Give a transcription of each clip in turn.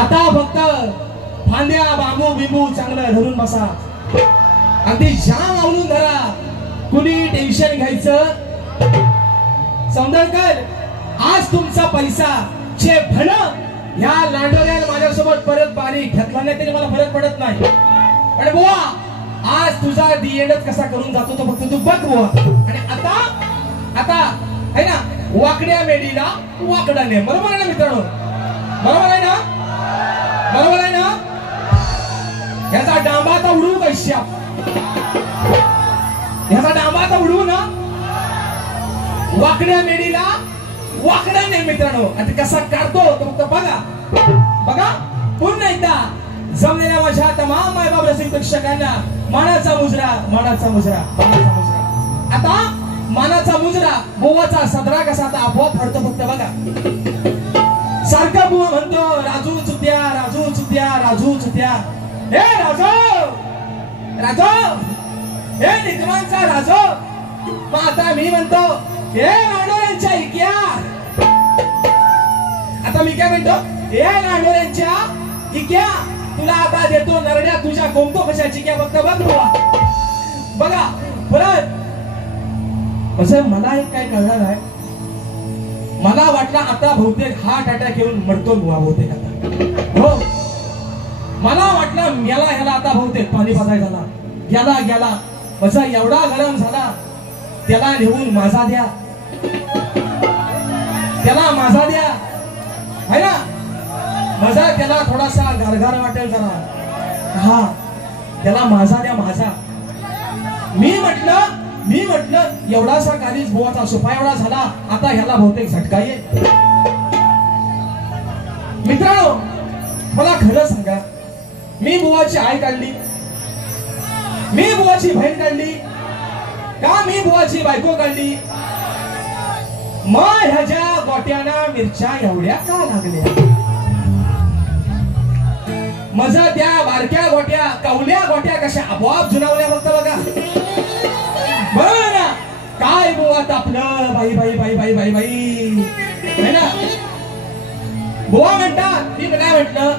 आता फक्त फांद्या बांबू बिंबू चांगलं धरून बसा, अगदी जाम आवळून धरा, कुणी टेन्शन घ्यायचं समजलकर. आज तुमचा पैसा चे भण ह्या लांडोऱ्याला माझ्यासोबत परत बारीक घेतला नाही तरी मला फरक पडत नाही. पण बुवा आज तुझा डीएनएच कसा करून जातो तो फक्त तू बघ बुवा. आणि आता आता है ना वाकड्या मेडीला वाकडा ने, बरोबर आहे ना मित्रांनो? बरोबर आहे ना? बरोबर आहे ना? याचा डांबा आता उडवू कैश्या, याचा डांबा आता उडवू ना. वाकड्या मेडीला वाकडा ने मित्रांनो. आता कसा काढतो तो फक्त बघा. बघा पुन्हा एकदा जमलेल्या माझ्या तमाम मायबाप रसिक प्रेक्षकांना मानाचा मुजरा, मानाचा मुजरा, मानाचा मुजरा. आता मानाचा मुजरा बुवाचा सदरा कसा आता आपोआप फडतो फक्त बघा. सारखा बुवा म्हणतो राजू चुत्या, राजू चुत्या, राजू चुत्या. हे राजू, राजू, हे निकमांचा राजू. मग आता मी म्हणतो हे लांडोऱ्यांच्या इक्या. आता मी काय म्हणतो हे लांडोऱ्यांच्या इक्या तुला आता देतो नरड्या तुझ्या कोंबतो कशाची क्या फक्त बघ बुवा. बघा परत असं मला एक काय कळणार आहे. मला वाटलं आता बहुतेक हार्ट अटॅक येऊन मरतो बुवा बहुतेक आता. हो मला वाटलं मेला ह्याला आता बहुतेक पाणी पाजाय झाला, गेला गेला माझा एवढा गरम झाला. त्याला नेऊन माझा द्या, त्याला माझा द्या है ना. माझा त्याला थोडासा गारगार वाटेल जरा, हा त्याला माझा द्या माझा. मी म्हटलं एवढासा कालीच बुवाचा सुपा एवढा झाला आता ह्याला बहुतेक झटका येईल. मित्रांनो मला खरं सांगा, मी बुवाची आई काढली, मी बुवाची बहीण काढली का, मी बुवाची बायको काढली. मग ह्याच्या गोट्याना मिरच्या एवढ्या का लागल्या. मजा त्या बारक्या गोट्या कवल्या गोट्या कशा आपोआप जुनावल्या फक्त बघा. बरोबर ना? काय बुवा तापलं बाई बाई बाई बाई बाई बाई है ना. बुवा म्हणतात मी काय म्हटलं,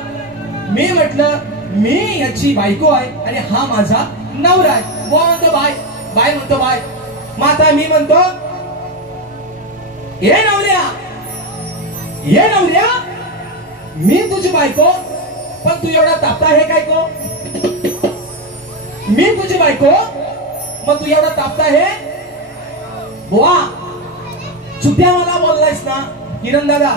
मी म्हटलं मी याची बायको आहे आणि हा माझा नवरा आहे. बुवा म्हणतो बाय, बाय म्हणतो बाय. माता मी म्हणतो ये नवऱ्या, ये नवऱ्या मी तुझी बायको पण तू एवढा तापता हे काय को. मी तुझी बायको मग तू एवढा तापता हे. बुवा चुत्या मला बोललायस ना किरण दादा.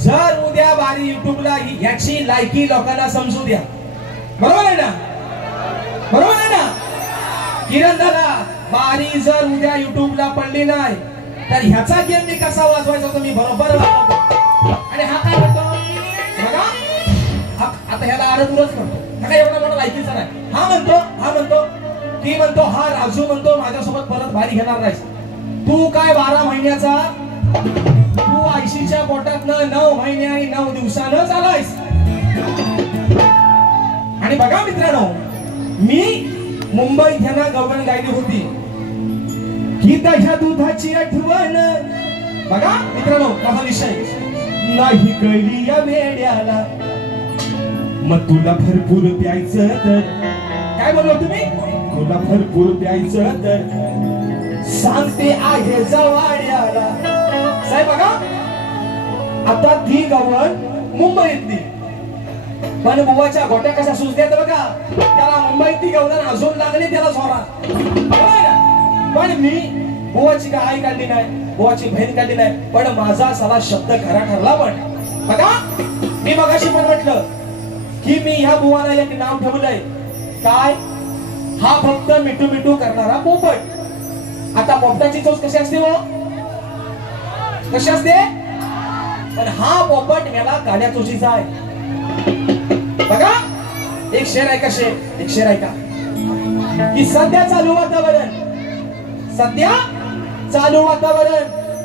जर उद्या बारी युट्यूबला याची लायकी लोकांना समजू द्या. बरोबर आहे ना? बरोबर आहे ना किरण दादा. बारी जर उद्या युट्यूबला पडली नाही तर ह्याचा गेम मी कसा वाजवायचा तो मी बरोबर वाजवतो. आणि हा काय म्हणतो बघा, आता ह्याला आरतुरच करतो, हा काय एवढा मोठा लायकीचा नाही. हा म्हणतो की म्हणतो हा राजू म्हणतो माझ्यासोबत परत भारी घेणार नाहीस. तू काय 12 महिन्याचा, तू आयशीच्या पोटातनं 9 महिने आणि 9 दिवसानं चालायस. आणि बघा मित्रांनो मी मुंबईत ह्यांना गवळण गायली होती की त्याच्या दुधाची आठवण. बघा मित्रांनो माझा विषय नाही कळली या मेड्याला. मग तुला भरपूर प्यायचं तर काय बोललो तुम्ही, तुला भरपूर प्यायचं तर सांगते आहे जवाड्याला. साहेब बघा आता ती गवळण मुंबईतली पण बुवाच्या गोट्या कशा सुचल्यात बघा. त्याला मुंबईत ती गवळण अजून लागली त्याला झोरा. पण मी बुवाची काय आई काढली नाही, बुवाची बहीण काढली नाही, पण माझा साला शब्द खरा ठरला. पण बघा मी मगाशी पण म्हटलं की मी ह्या बुवाला एक नाव ठेवलंय काय, हा फक्त मिठू मिठू करणारा पोपट. आता पोपटाची चोच कशी असते हो, कशी असते. पण हा पोपट याला काळ्या चोचीचा आहे. बघा एक शेर ऐका, एक शेर ऐका की सध्या चालू वातावरण, सध्या चालू वातावरण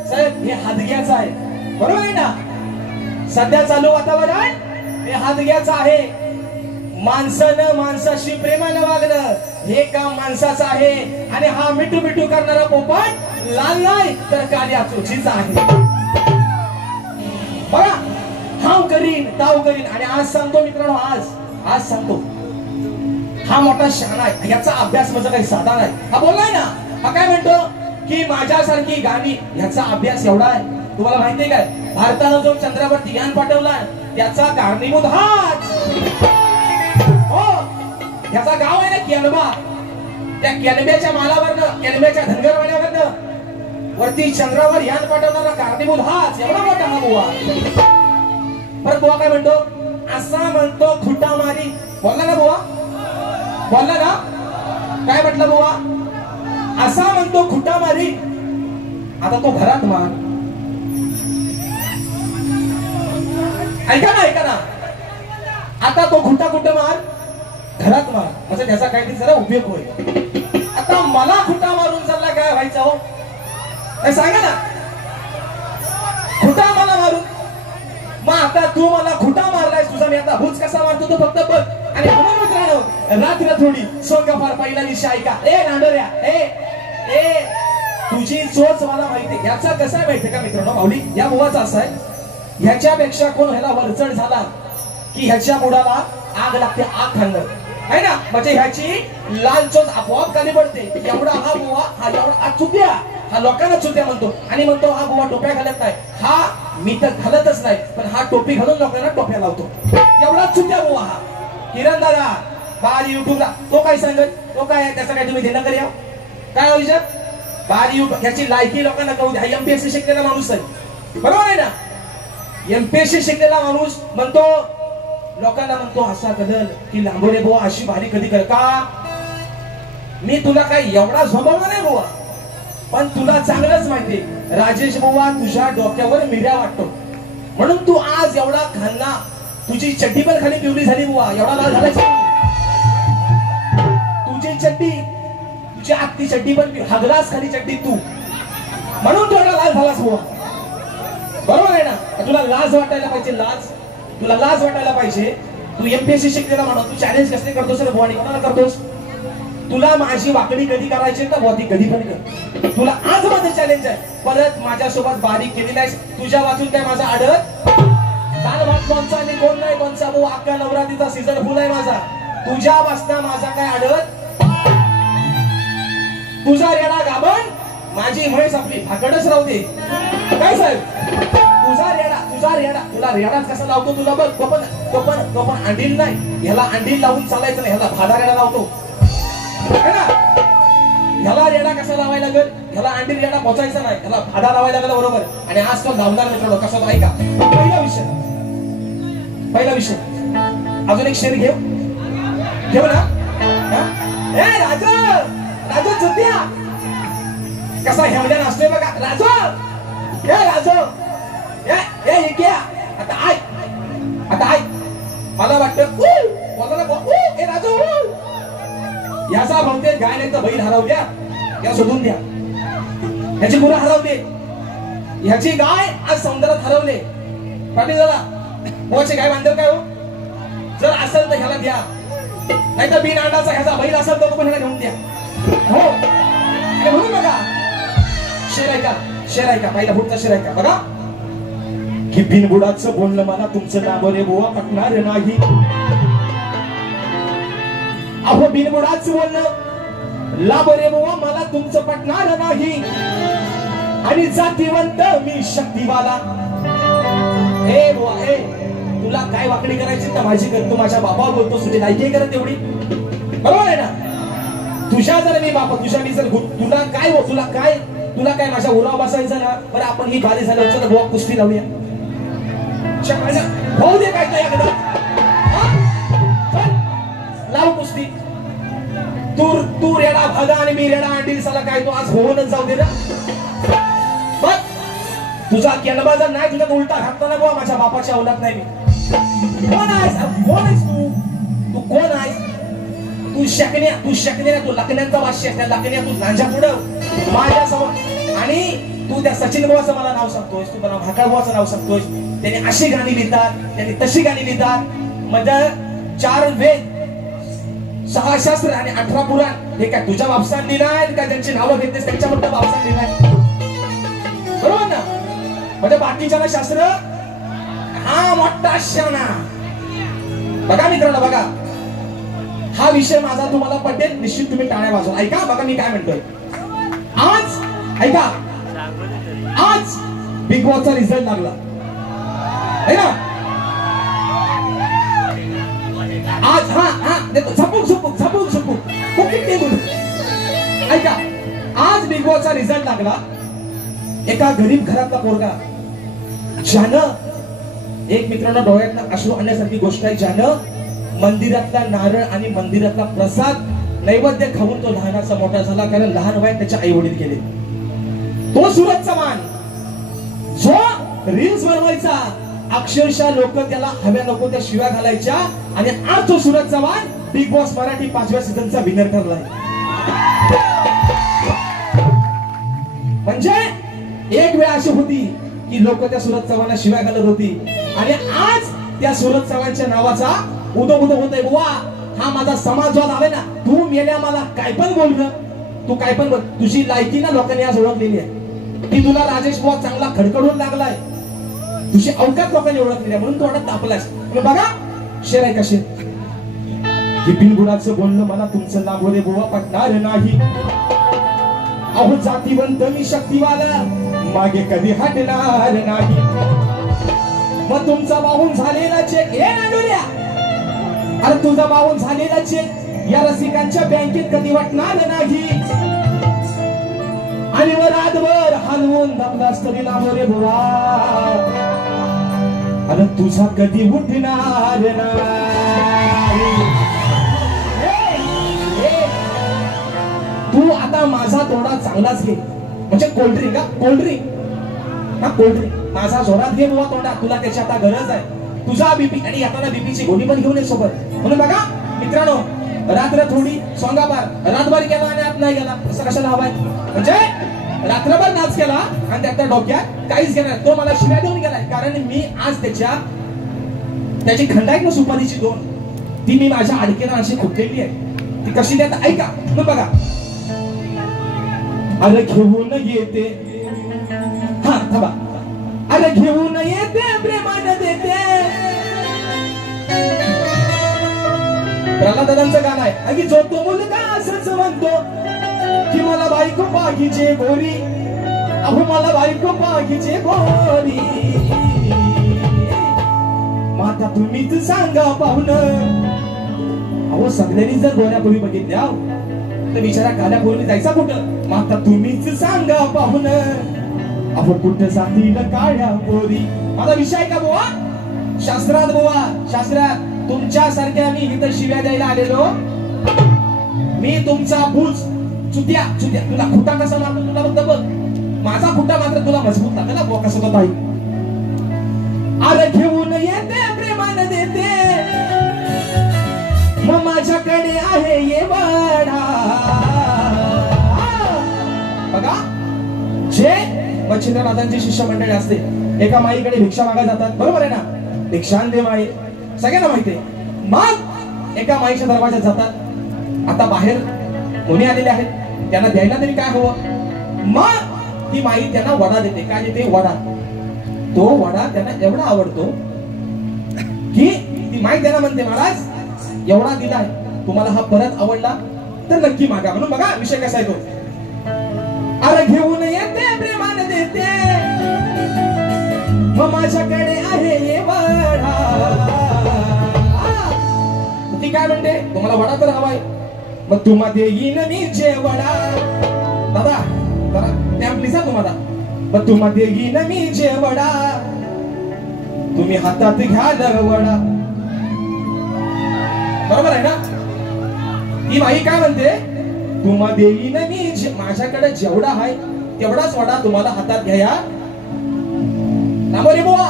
साहेब हे हादग्याचं आहे. बरोबर आहे ना? सध्या चालू वातावरण हे हादग्याचं आहे. माणसानं माणसाशी प्रेमानं वागणं हे काम माणसाचं आहे. आणि हा मिठू मिठू करणारा पोपट लाल नाही तर काळ्या चोचीचा आहे. बघा हाव करीन ताव करीन. आणि आज सांगतो मित्रांनो, आज सांगतो, हा मोठा शहाणा आहे, याचा अभ्यास माझा काही साधा नाही. हा बोललाय ना, हा काय म्हणतो की माझ्यासारखी गाणी, याचा अभ्यास एवढा आहे. तुम्हाला माहितीये काय, भारतानं जो चंद्रावरती यान पाठवलाय त्याचा कारणीभूत हाच. हो, याचा गाव आहे ना केनबा, त्या केनब्याच्या मालावरनं, केनब्याच्या धनगरवाड्यावरनं वरती चंद्रावर यान पाठवणारा कारणीभूत हाच, एवढा मोठा हा बुवा. परत बुवा काय म्हणतो, असा म्हणतो खुटा मारी. बोलला ना बुवा, बोलला ना, काय म्हटलं बुवा, असा म्हणतो खुटा मारी. आता तो घरात मार. ऐका ना, आता तो खुटा कुठं मार, घरात मार, म्हणजे त्याचा काहीतरी जरा उपयोग होईल. आता मला खुटा मारून चालला काय व्हायचं हो, सांगा ना. खुटा मला मारून, मग आता तू मला खुटा मारलायस, तुझा मी आता भूज कसा मारतो तो फक्त बघ. आणि मित्रांनो, रात्र थोडी सोंग फार पहिला दिवशी ऐका. ए नांडोऱ्या, ए तुझी चोच मला माहिती. याचा कसा आहे माहितीये का मित्रांनो, माऊली, या बुवाचा असा आहे, ह्याच्यापेक्षा कोण ह्याला वरचढ झाला की ह्याच्या मुडाला आग लागते, आग खांदर आहे ना, म्हणजे ह्याची लाल चोच आपोआप खाली पडते. एवढा हा बुवा, हा एवढा चुत्या, हा लोकांना चुत्या म्हणतो. आणि म्हणतो हा बुवा टोप्या घालत नाही. हा मी तर घालतच नाही, पण हा टोपी घालून लोकांना टोप्या लावतो. एवढा चुत्या बुवा हा. किरण दादा बारी युट्यूबला, तो काय सांगत, तो काय त्याचा काय तुम्ही देणं करी काय विचार. बारी युट्यूब, ह्याची लायकी लोकांना कळू द्या. एमपीएससी शिकलेला माणूस आहे, बरोबर आहे ना. एमपीएससी शिकलेला माणूस म्हणतो, लोकांना म्हणतो असा कदल की लांबोरे बुवा अशी भारी कधी कर का. मी तुला काही एवढा झोपवला नाही बुवा, पण तुला चांगलंच माहिती राजेश बुवा तुझ्या डोक्यावर मिऱ्या वाटतो, म्हणून तू आज एवढा खाल्ला. तुझी चड्डी पण खाली पिवली झाली बुवा, एवढा लाल झालायच. तुझी चड्डी, तुझी आत्ती चड्डी पण हगलास खाली चड्डी तू, म्हणून तू एवढा लाल झालास बुवा, बरोबर आहे ना. तुला लाज वाटायला पाहिजे, लाज, तुला लाज वाटायला पाहिजे. तू एमपीएससी शिकलेला म्हणून तू चॅलेंज कसले करतोस रे बुवा, कोणाला करतोस. तुला माझी वाकडी कधी करायची तर बुवा ती कधी पण कर. तुला आज माझं चॅलेंज आहे. परत माझ्यासोबत बारीक केलेला आहे, तुझ्या वाचून काय माझा आडत काल भात कोणचा आणि कोण नाही कोणचा बुवा. अख्खा नवरात्रीचा सीझन फुल आहे माझा, तुझ्या वाचना माझा काय आडत. तुझा रेडा गाभण, माझी म्हैस आपली भाकडच राहू दे. काय साहेब, तुझा रेडा, तुला रेडाच कसा लावतो तुला बघ. तो पण अंडील नाही, ह्याला अंडील लावून चालायचं नाही, ह्याला भाडा रेडा लावतो है ना. ह्याला रेडा कसा लावायला लागेल, ह्याला अंडील रेडा पोचायचा नाही, ह्याला भाडा लावायला लागला, बरोबर. आणि आज तो धावणार मित्रांनो कसा तो ऐका. पहिला विषय अजून एक शेर घेऊ ना. ए राजू चुत्या कसा हेवड्या नाचतोय बघा. राजू आता ऐक, मला वाटतं राजू याचा बहुतेक गाय नाही तर बैल हरवू द्या, या सोडून द्या. ह्याची गुरं हरवली, ह्याची गाय आज समुद्रात हरवले. पाटील दादा मोची गाय बांधेल काय हो, जर असेल तर ह्याला द्या, नाही तर बिन अंडाचा ह्याचा बैल असेल तर पण ह्याला घेऊन द्या. हो म्हणून बघा, शेर ऐका, पहिला फुटचा शेर ऐका बघा. की बिनबुडाचं बोलणं मला तुमचं नाव रे बुवा पटणार नाही. अहो बिनबुडाचं बोलणं लाभ रे बुवा मला तुमचं पटणार नाही. आणि जातीवंत मी शक्तीवाला. हे बुवा हे, तुला काय वाकडी करायची तर माझी कर. तू माझ्या बापावर बोलतोस, तुझी लायकी करत तेवढी, बरोबर आहे ना. तुझ्या जर मी बापा, तुझ्या मी जर तुला काय माझ्या उराव बसायचं ना. बरं आपण ही बारी झालं, चला बुवा कुस्ती लावूया. होऊ दे काय एकदा लाव कुस्ती. तू रेडा भागा आणि मी रेडा अंडील, साला काय तो आज होऊनच जाऊ दे ना. बघ तुझा केनबा जर नाही, तुझा उलटा घातला ना बुवा, माझ्या बापाच्या औलाद नाही मी. कोण आहेस तू कोण आहेस. तू शकण्या तू लकण्यांचा वाशी असल्या लकण्या, तू गांजा पुढं माझ्या समोर. आणि तू त्या सचिन बुवाचं मला नाव सांगतोय, तू मला भाकळ बुवाचं नाव सांगतोय. त्यांनी अशी गाणी लिहितात, त्यांनी तशी गाणी लिहितात. म्हणजे 4 वेद 6 शास्त्र आणि 18 पुराण हे काय तुझ्या बापसान लिहिलाय का, ज्यांची नावं घेतलीस त्यांच्या मोठ्या बापसान लिहिलाय, बरोबर ना. म्हणजे बाकीच्या शास्त्र हा मोठा शाना. बघा मित्रांनो, बघा हा विषय माझा तुम्हाला पटेल निश्चित. तुम्ही टाळ्या वाजवा. ऐका बघा मी काय म्हणतोय. आज ऐका, आज बिग बॉसचा रिझल्ट लागला है ना. आज हा हा झपूक झपूक झपूक झपूक ऐका, आज बिग बॉसचा रिझल्ट लागला. एका गरीब घरातला पोरगा ज्यानं, एक मित्रांनो डोळ्यातनं अश्रू आणण्यासारखी गोष्ट आहे, ज्यानं मंदिरातला नारळ आणि मंदिरातला प्रसाद नैवेद्य खाऊन तो लहानाचा मोठा झाला. कारण लहान वयात त्याचे आई वडील गेले. तो सूरज चव्हाण जो रील्स बनवायचा, अक्षरशः लोक त्याला हव्या नको त्या शिव्या घालायच्या, आणि आज तो सूरज चव्हाण बिग बॉस मराठी 5व्या सीझनचा विनर ठरलाय. म्हणजे एक वेळ अशी होती की लोक त्या सूरज चव्हाणला शिव्या घालत होती, आणि आज त्या सूरज चव्हाणच्या नावाचा उदो उदो होतोय. बुवा हा माझा समाजवाद आलाय ना, तू मेल्या मला काय पण बोल ना, तू काय पण बोल. तुझी लायकी ना लोकांनी आज ओळखलेली आहे की तुला राजेश बुवा चांगला खडखडून लागलाय. तुझी अवकात लोकांनी ओळखलेली आहे म्हणून तू वाटत तापलास. बघा शेर आहे कसे की बिनगुणाचं बोलणं मला तुमचं लांबोरे बुवा पटणार नाही. अहो जातीवंत मी शक्तीवाला मागे कधी हटणार नाही. मग तुमचा वाहून झालेला चेक हे नाडोऱ्या, अरे तुझा वाहून झालेला चेक या रसिकांच्या बँकेत कधी वाटणार नाही. आणि वर रातभर हलवून दमलास तरी लांबोरे बुवा, अरे तुझा कधी उठणार नाही. तू आता माझा तोडा चांगलाच घे, म्हणजे कोल्ड्रिंक का कोल्ड्रिंक हा कोल्ड्रिंक माझा जोरात घे बुवा तोंडा, तुला त्याची आता गरज आहे. तुझा बीपी, आणि येताना बीपीची गोळी पण घेऊन ये सोबत. म्हणून बघा मित्रांनो, रात्र थोडी सोंगाबार रातभर केला आणि आत नाही गेला असं कशाला हवाय. म्हणजे रात्रभर नाच केला आणि त्याच्या डोक्यात काहीच गेला. तो मला शिव्या देऊन गेलाय कारण मी आज त्याची खंडाईत ना सुपारीची 2 ती मी माझ्या अडकेला अशी खुपलेली आहे. ती कशी देत ऐका मग बघा. अरे घेऊन येते, हा थांबा. अरे घेऊन येते प्रेमानं देते. प्रल्हाद दादांचं गाणं आहे. अगदी जो तो मुलगा असंच म्हणतो की मला बायको पाहिजे गोरी, अहो मला बायको पाहिजे गोरी. माता तुम्हीच सांगा पाहुणं. अहो सगळ्यांनी जर गोऱ्या पोरी बघितल्या तर बिचारा काल्या पोरी जायचा कुठं. माता तुम्हीच सांगा पाहुणं, अहो कुठं जातील काळ्या पोरी. माझा विषय आहे का बुवा शास्त्रात. बुवा शास्त्रात तुमच्या सारख्या मी इथं शिव्या द्यायला आलेलो. मी तुमचा भूज चुत्या चुत्या. तुला खुटा कसा मारतो तुला फक्त बघ, माझा खुटा मात्र तुला मजबूत लागला ना बुवा कसं होता. अरे घेऊन येते प्रेमानं देते, मग माझ्याकडे आहे ये वाडा. बघा जे मच्छिंद्रनाथांची शिष्य मंडळी असते, एका माईकडे भिक्षा मागायला जातात, बरोबर आहे ना. भिक्षान दे माई सगळ्यांना माहितीये. मग एका माईच्या दरवाजात जातात. आता बाहेर कोणी आलेले आहेत, त्यांना द्यायला तरी काय हवं. मग ती माई त्यांना वडा देते. काय देते? वडा. तो वडा त्यांना एवढा आवडतो की ती माई त्यांना म्हणते महाराज एवढा दिलाय, तुम्हाला हा परत आवडला तर नक्की मागा. म्हणून बघा विषय कसा आहे तो. अरे घेऊन येते प्रेमानं देते, मग माझ्याकडे आहे ये वडा. ती काय म्हणते? तुम्हाला वडा तर हवाय, मग तुम्हा देईन मी जे वडा. दादा जरा टॅम्प लिसा तुम्हाला. मग तुम्हा देईन मी जे वडा, तुम्ही हातात घ्याल वडा. बरोबर आहे ना. ती बाई काय म्हणते? तुम्हा देईन मी माझ्याकडे जेवढा आहे तेवढाच वडा तुम्हाला हातात घ्या. रे बुवा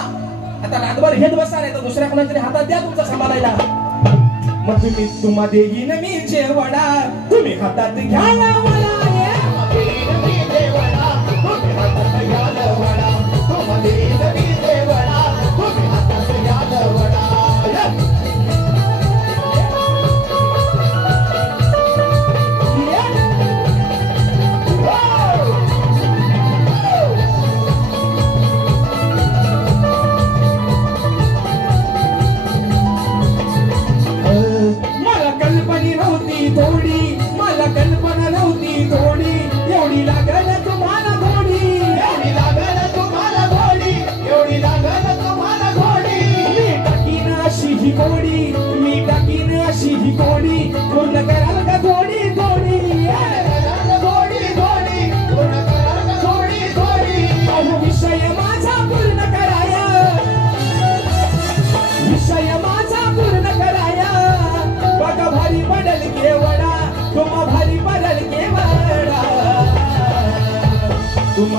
आता रातभर घेत बसणार आहे तर दुसऱ्या कोणाच्या हातात द्या तुमचा सांभाळायला. मग तुम्हा देईन मी जे वडा, तुम्ही हातात घ्या वडा.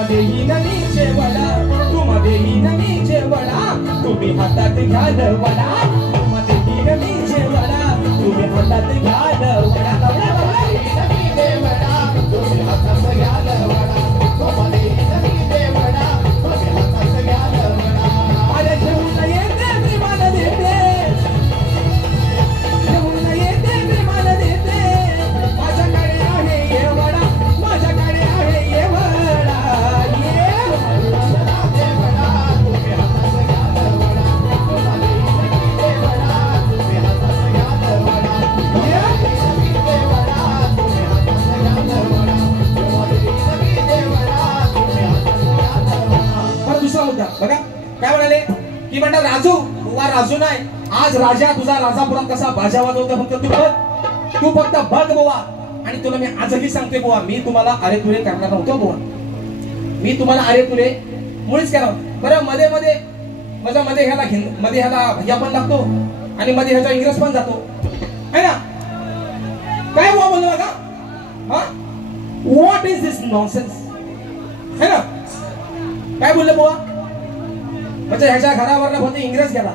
देईन मी जेवढा, तुम्हा देईन मी जेवढा, तुम्ही हातात घ्याल वडा, तुम्हा देईन मी जेवढा, तुम्ही हातात घ्याल वडा, तुम्ही हातात घ्याल वडा, तुम्हा देईन मी जेवढा, तुम्ही हातात घ्याल वडा. अरे घेऊन येते विमान देते, घेऊन येते विमान देते, माझ्याकडे आहे ये वडा, माझ्याकडे आहे ये वडा, ये वडा, तुम्ही हातात घ्याल वडा, तुम्हा देईन मी जेवढा, तुम्ही हातात घ्याल वडा, ये वडा, तुम्ही हातात घ्याल वडा, तुम्हा देईन मी जेवढा, तुम्ही हातात घ्याल वडा. परत दुसरा मुद्दा बघा काय म्हणाले की म्हणतात राजू तुला राजू नाही, आज राजा तुझा राजापुरात कसा बाजा वाजवतो फक्त तू बघ, तू फक्त बघ बुवा. आणि तुला मी आजही सांगते बुवा, मी तुम्हाला अरे तुरे करणार नव्हतो बुवा, मी तुम्हाला अरे तुरे मुळीच केला. बरं मध्ये मध्ये माझा मध्ये ह्याला भैया पण लागतो आणि मध्ये ह्याचा इंग्रज पण जातो है ना. काय बुवा बोललो बघा, हा व्हॉट इज दिस नॉनसेन्स है ना. काय बोलले बुवा, म्हणजे ह्याच्या घरावर होते इंग्रज गेला.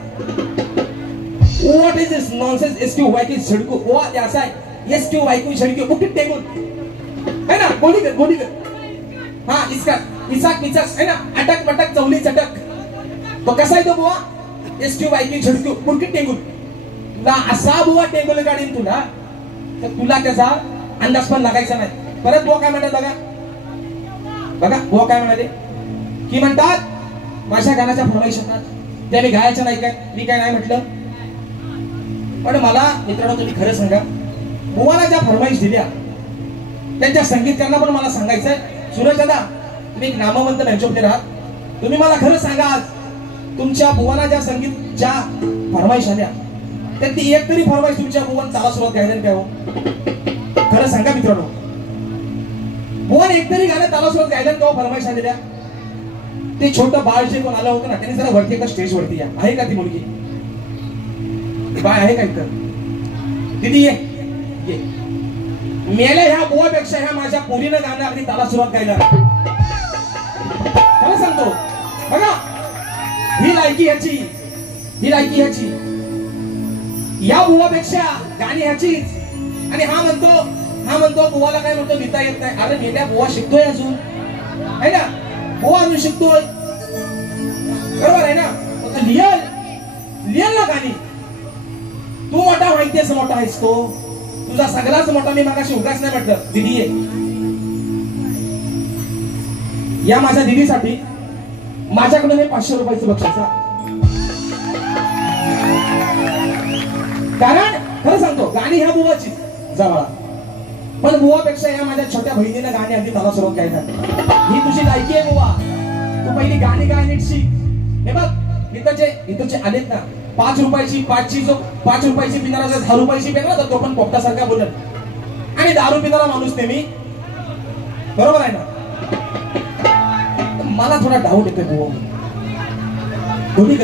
व्हॉट इज दिस नॉनसेन्स, एसक्यू वायकी झडकू बुवा त्याचा आहे, एसक्यू वायकी झडकू बुकीत टेकून है ना, गोली कर हा इसका इसाक है ना, अटक मटक चवली चटक. तो कसा आहे तो बुवा, एसक्यू वायकी झडकू बुकीत टेकून. तुला असा बुवा टेबल गाडीन तुला, तर तुला त्याचा अंदाज पण लागायचा नाही. परत बुवा काय म्हणतात बघा बुवा काय म्हणाले की म्हणतात माझ्या गाण्याच्या फरमाईश होतात त्या मी गायच्या नाही काय, मी काय नाही म्हटलं. पण मला मित्रांनो तुम्ही खरं सांगा, बुवाला ज्या फरमाईश दिल्या त्यांच्या संगीतकारांना पण मला सांगायचंय, सूरज दादा तुम्ही एक नामवंत मॅच प्लेयर आहात, तुम्ही मला खरं सांगा आज तुमच्या बुवाला ज्या संगीतच्या फरमाईश आल्या त्यातली एक तरी फरमाईश तुमच्या बुवान ताला सुरुवात गायला काय हो, खरं सांगा मित्रांनो. बुवाने एक तरी गाणं ताला सुरुवात गायला का फरमाईश आलेल्या. ते छोटं बाळ जे कोण आलं होतं ना त्यांनी जरा वरती एका स्टेज वरती या, आहे का ती मुलगी बाय आहे का इथं, दिदी ये मेल्या ह्या बुवापेक्षा ह्या माझ्या पोरीनं गाणं अगदी ताला सुरुवात गायला. खरं सांगतो बघा, ही लायकी ह्याची या बुवापेक्षा गाणी ह्याचीच. आणि हा म्हणतो बुवाला काय म्हणतो लिहिता येत नाही. अरे मेल्या बुवा शिकतोय अजून है ना, बुवा अजून शिकतोय बरोबर आहे ना. लिहल ना गाणी, तू मोठा माहितीयस मोठा आहेस तो, तुझा सगळाच मोठा मी मागाशी उगाच नाही म्हटलं. दिदी ये या माझ्या दिदीसाठी माझ्याकडून 500 रुपयाचं बक्षीस. कारण खरं सांगतो गाणी ह्या बुवाची जवळ, पण बुवापेक्षा या माझ्या छोट्या बहिणीनं गाणी अगदी त्याला सुरुवात करायला. ही तुझी लायकी आहे बुवा, तू पहिली गाणी गाय नीट शिक. हे बघ इथचे आलेत ना 5 रुपयाची 5 रुपयाची पिणारा जर 10 रुपयाची पेला तर तो पण पोपटासारखा बोलत. आणि दारू पिणारा माणूस नेहमी बरोबर आहे ना. मला थोडा डाऊट येतोय बुवा, धोनी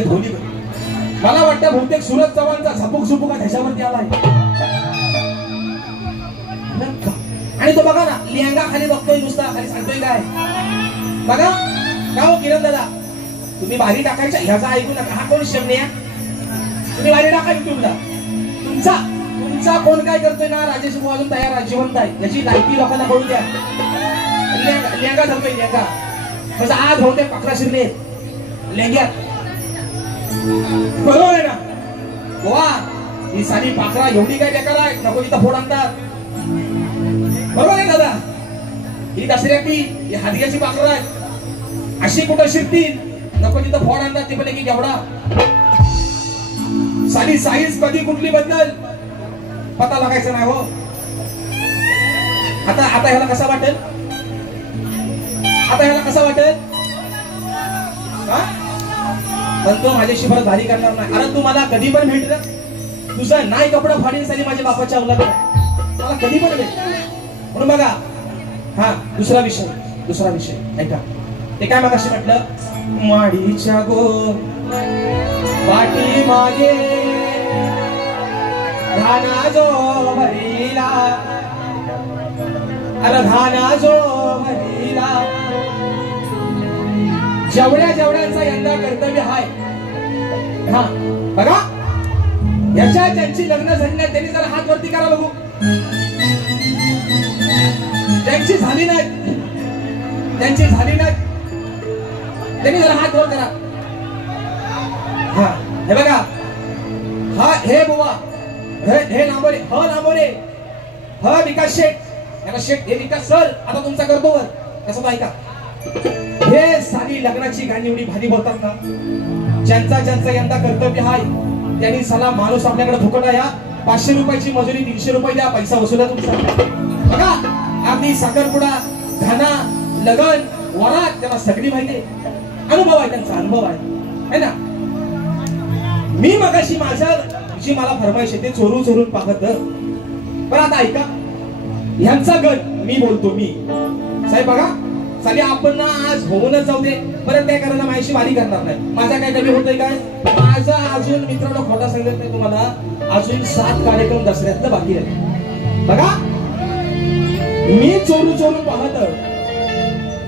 मला वाटतं बहुतेक सूरज चव्हाणचा झपुक ह्याच्यावरती आलाय. आणि तो बघा ना लेहंगा खाली बघतोय नुसता, खाली सांगतोय काय बघा का हो किरण दादा, तुम्ही बारी टाकायच्या ह्याचा ऐकू नका. हा कोण शमने, तुम्ही बारी टाका युट्यूबला. तुमचा कोण काय करतोय ना, राजेश बुवा अजून तयार आहे, जिवंत आहे, याची लायकी लोकांना कळू द्या. लेहंगा धरतोय लेहंगा, म्हणजे आज होते पाखरा शिरले लेंग्यात बरोबर आहे ना. बुवा ही सारी पाखरा एवढी काय बेकार आहे, नको तिथं फोड आणतात बरोबर आहे दादा. ही दसऱ्याची ही हादग्याची पाखरं आहे, अशी कुठं शिरतील, नको तिथं फोड आणतात. ते पण की केवढा साली साईज कधी कुठली बदल पता लागायचा नाही हो. आता ह्याला कसा वाटेल, पण तो माझ्याशी परत भारी करणार नाही. अरे तू मला कधी पण भेटलं, तुझं नाही कपडा फाडीन साली माझ्या बापाच्या अवलाद मला कधी पण भेट. म्हणून बघा हा दुसरा विषय ऐका. ते काय मगाशी म्हटलं, माडीच्या गो पाठी मागे धाना जो भरीला, अरे धाना जो भरीला जेवढ्यांचा यंदा कर्तव्य आहे, हा बघा, याच्या ज्यांची लग्न झाली नाही त्यांनी जरा हात वरती करा बघू. ज्यांची झाली नाही त्यांनी जरा हात वर करा. हा हे बघा, हा हे बुवा, हे लांबोरे, लांबोरे, विकास शेठ, शेठ हे विकास सर, आता तुमचा करतो वर कसं ऐका. हे सारी लग्नाची गाणी एवढी भारी बोलतात ना, ज्यांचा यंदा कर्तव्य आहे त्यांनी साला माणूस आपल्याकडे फुकट या 500 रुपयाची मजुरी 300 रुपये द्या, पैसा वसुला तुमचा. बघा आपली साखरपुडा, घाना, लगन, वरात त्यांना सगळी माहिती, अनुभव आहे त्यांचा, अनुभव आहे ना. मी मगाशी माझ्या जी मला फरमाईश आहे ते चोरून पाहत, पण आता ऐका, ह्यांचा गण मी बोलतो मी साहेब. बघा साली आपण ना आज होऊनच जाऊ दे, परत काय करायला माझ्याशी वारी करणार नाही. माझा काय कमी होतोय काय, माझा अजून मित्रांनो खोटा सांगत नाही तुम्हाला, अजून 7 कार्यक्रम दसऱ्यातलं बाकी आहे. बघा मी चोरून पाहत,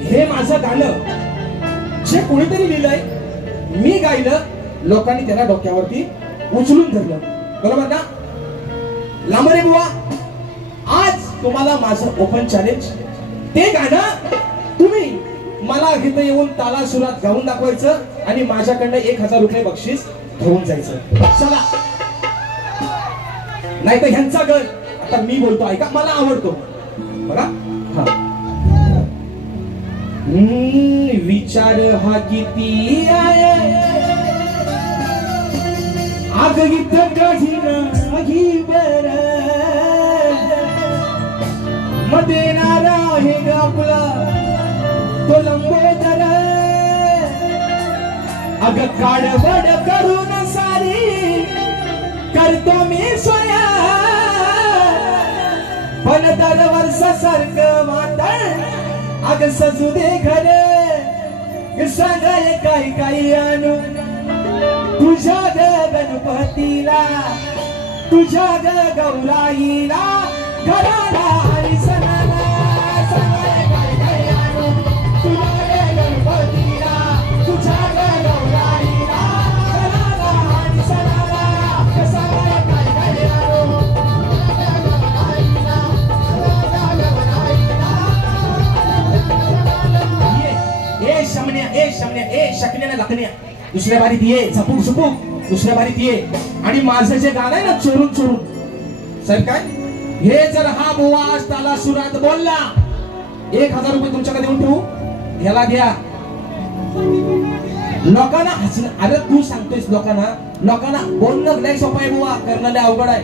हे माझं गाणं जे कोणीतरी लिहिलंय, मी गायलं, लोकांनी त्याला डोक्यावरती उचलून धरलं, बरोबर ना. लांबरे बुवा, आज तुम्हाला माझं ओपन चॅलेंज, ते गाणं तुम्ही मला इथं येऊन ताला सुरात गाऊन दाखवायचं आणि माझ्याकडनं 1000 रुपये बक्षीस घेऊन जायचं. चला, नाही तर ह्यांचा गण आता मी बोलतो ऐका, मला आवडतो बघा. हा विचार हा किती आग इथं काही नाही बर, मग देणारा आहे ग आपला तो लंबोदर. अग काडवड करून सारी करतो मी सोया, पण दरवर्षासारखं वाटण अग सजू दे घर. सांगाय काही आणू तुझ्या ग गणपतीला, तुझ्या ग गौराईला, घराला आणि सणाला. सांगाय काही आणू तुझ्या ग गणपतीला, तुझ्या ग गौराईला, घराला आणि सणाला. सांगाय काही आणू शकण्याला लखण्या, दुसऱ्या बारीत ये झपूक झुपूक, दुसऱ्या बारीत ये. आणि माझं जे गाणं आहे ना चोरून साहेब, काय हे जर हा बुवा ताला सुरात बोलला, 1000 रुपये तुमच्याकडे देऊन ठेवू, ह्याला घ्या. लोकांना हसणं, अरे तू सांगतोयस लोकांना बोलणं लय सोपं आहे बुवा, करणं लय अवघड आहे.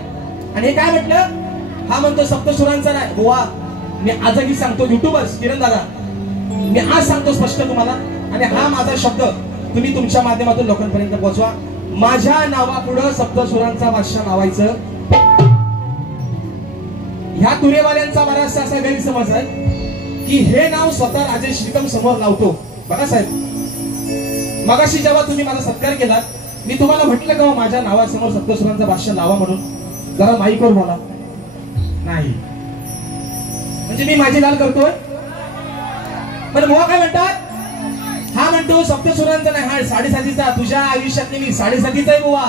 आणि हे काय म्हटलं, हा म्हणतो सप्तसुरांचा नाही बुवा. मी आजही सांगतो, युट्यूबर्स किरण दादा, मी आज सांगतो स्पष्ट तुम्हाला, आणि हा माझा शब्द तुम्ही तुमच्या माध्यमातून लोकांपर्यंत पोहोचवा. माझ्या नावापुढं सप्तसुरांचा बादशाह लावायचं. ह्या तुरेवाल्यांचा बराचसा असा गैरसमज आहे की हे नाव स्वतः राजेश श्रीकम समोर लावतो. बघा साहेब, मगाशी जेव्हा तुम्ही माझा सत्कार केला, मी तुम्हाला म्हटलं का माझ्या नावासमोर सप्तसुरांचा बादशाह लावा म्हणून? जरा माईकवर बोला. नाही म्हणजे मी माझी लाल करतोय, पण बुवा काय म्हणतात, हा म्हणतो सप्तसुरांचा नाही, हा 7.5चा. तुझ्या आयुष्यातली मी 7.5चा आहे बुवा.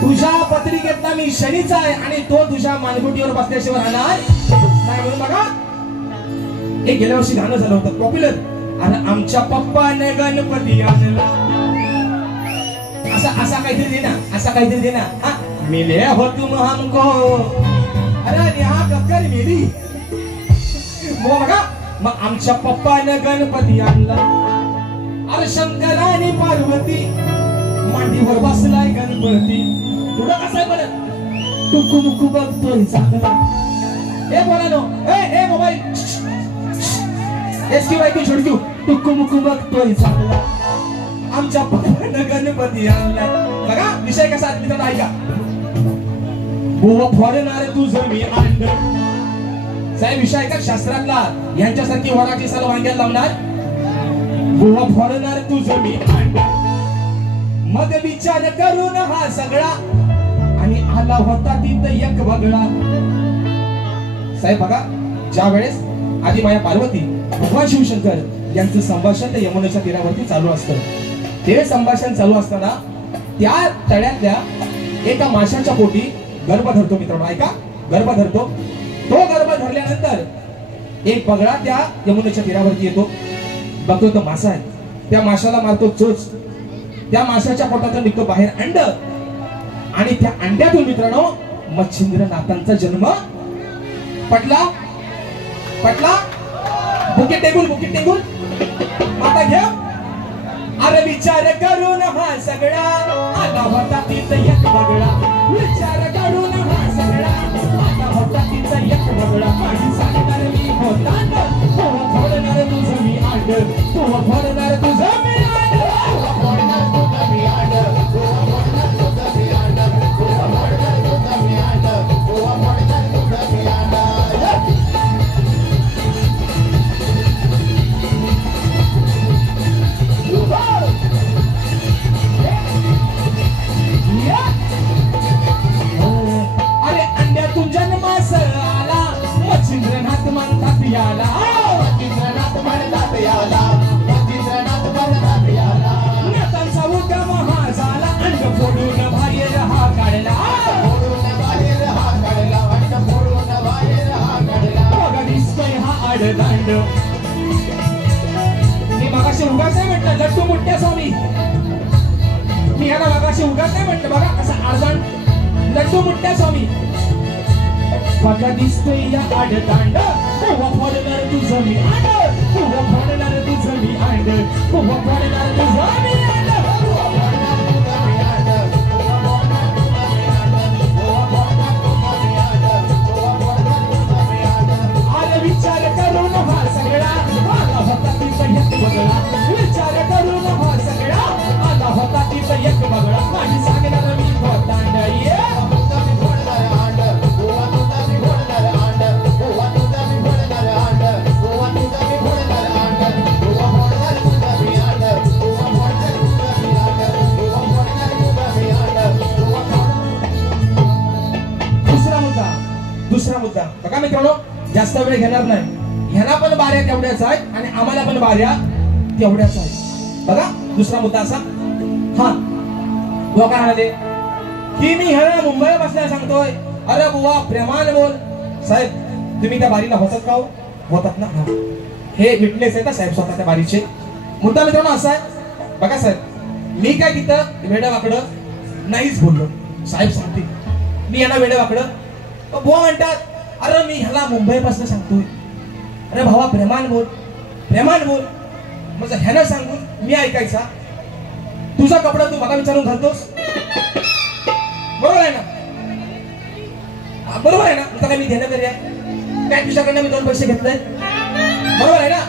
तुझ्या पत्रिकेतला मी शनीचा आहे, आणि तो तुझ्या मानगुटीवर बसल्याशिवाय राहणार नाही. म्हणून बघा, हे गेल्या वर्षी गाणं झालं होतं पॉप्युलर, आणि आमच्या पप्पाने गणपती आणला, असा काहीतरी दे ना, हा मिले हो तुम हमको, अरे हा कक्कर मेली. बघा, मग आमच्या पप्पाने गणपती आणला, अरे शंकराने पार्वती मांडीवर बसलाय गणपती. पुढं कसं आहे बरं, टुकू मुकू बघतोय चांगला. हे बोला नो, हे मोबाईल एसकी बायको छोडक्यू, टुकू मुकू बघतोय चांगला, आमच्या पप्पाने गणपती आणला. बघा विषय कसा मित्रांनो ऐका. बुवा फोडणार तुझं मी अंड. साहेब विषय का शास्त्रातला, यांच्यासारखी वराची साल वांग्याला लावणार. बुवा फोडणार तुझं मी अंड. मग विचार करून हा सगळा, आणि आला होता तिथं एक बगळा. साहेब बघा, ज्या वेळेस आधी माया पार्वती, भगवान शिवशंकर यांचं संभाषण त्या यमुनेच्या तीरावरती चालू असतं. ते संभाषण चालू असताना त्या तळ्यातल्या एका माशाच्या पोटी गर्भ धरतो. मित्रांनो ऐका, गर्भ धरतो. तो गर्भ धरल्यानंतर एक बगळा त्या यमुनेच्या तीरावरती येतो. बघतो तो मासा आहे, त्या माशाला मारतो चोच. त्या माशाच्या पोटातून निघतो बाहेर अंड आणि त्या अंड्यातून मित्रांनो मच्छिंद्रनाथांचा जन्म पटला. बुके टेबल आता घ्या. अरे विचार करून हा सगळा आला होता तिचा एक बगळा. विचार करून हा सगळा आला होता तिचा एक बगळा. माझी सांगणार मी होता तो फोडणार तुझं मी आड, तो फोडणार तुझं मी आड, फोडणार तुझं मी आड, फोडणार तुझं मी आड, फोडणार तुझं मी आड, फोडणार तुझं मी आड. अरे अंड्यातून जन्मास आला मच्छिंद्रनाथ म्हणतात याला, मच्छिंद्रनाथ म्हणतात याला, मच्छिंद्रनाथ म्हणतात याला. नाथांचा उगम हा झाला अंड फोडून बाहेर हा काढला, फोडून बाहेर हा काढला, अंड फोडून बाहेर हा काढला. बघा दिसतोय हा आडदांड. मी मगाशी उगाच नाही म्हटलं लट्टू मुट्ट्या स्वामी, मी ह्याला मगाशी उगाच नाही म्हटलं. बघा असं आडदांड लट्टू मुट्ट्या स्वामी. बघा दिसतोय या आडदांड, कोवा फोडणार तुझं मी आड, कोवा फोडणार तुझं मी आड, कोवा फोडणार तुझं मी आड, कोवा फोडणार तुझं मी आड, कोवा फोडणार तुझं मी आड, कोवा फोडणार तुझं मी आड, कोवा फोडणार तुझं मी आड. आला विचार करून हा सगळा आला होता तिचा एक बगळा. विचार करून हा सगळा आला होता तिचा एक बगळा. माझी सांगणार मी होतांड ये दुसरा मुद्दा. बघा मित्रांनो जास्त वेळ घेणार नाही. ह्याला पण बाऱ्या तेवढ्याच आहेत आणि आम्हाला पण बाऱ्या तेवढ्याच आहेत. बघा दुसरा मुद्दा असा. हा लोक म्हणाले की मी ह्याला मुंबई बसल्या सांगतोय. अरे बुवा प्रेमान बोल. साहेब तुम्ही त्या बारीला होतात का? होतात ना. हे विटनेस आहे ना साहेब स्वतः त्या बारीचे. मुद्दा मित्रांनो असा आहे. बघा साहेब मी काय तिथं वेडवाकडं नाहीच बोललो. साहेब सांगते मी ह्याला वेडवाकडं. बुवा म्हणतात अरे मी ह्याला मुंबईपासून सांगतोय. अरे भावा प्रेमान बोल, प्रेमान बोल. म्हणजे ह्यानं सांगून मी ऐकायचा. तुझा कपडा तू मला विचारून घालतोस. बरोबर आहे ना? बरोबर आहे ना? तुझा काय मी घेणं तरी आहे काय? तुझ्याकडनं मी 2 पैसे घेतले. बरोबर आहे ना?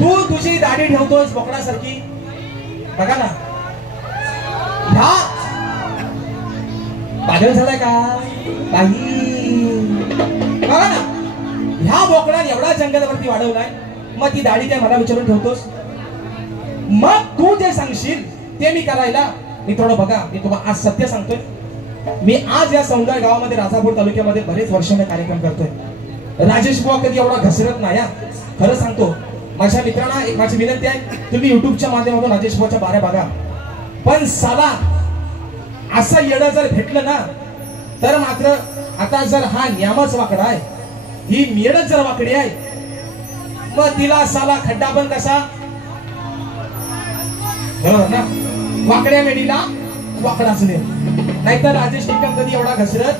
तू तुझी दाढी ठेवतोस बोकडासारखी. बघा ना ह्या पागल झालाय का बाई? बघा ना ह्या बोकडाने एवढा जंगलावरती वाढवलाय. मग ती दाढी काय मला विचारून ठेवतोस? मग तू जे सांगशील ते मी करायला. मित्रांनो बघा मी तुम्हाला आज सत्य सांगतोय. मी आज या सौंदर्य गावामध्ये राजापूर तालुक्यामध्ये बरेच वर्ष मी कार्यक्रम करतोय. राजेश बुवा कधी एवढा घसरत नाही. खरं सांगतो. माझ्या मित्रांना एक माझी विनंती आहे तुम्ही युट्यूबच्या माध्यमातून राजेश बुवाच्या बाऱ्या बघा. पण साला असं येडं जर भेटलं ना तर मात्र आता जर हा नियमच वाकडा आहे, ही मेडच जर वाकडी आहे, मग तिला साला खड्डा पण कसा? बरोबर ना? वाकड्या मेडीला वाकडाच नाहीतर राजेश टिकम कधी एवढा घसरत.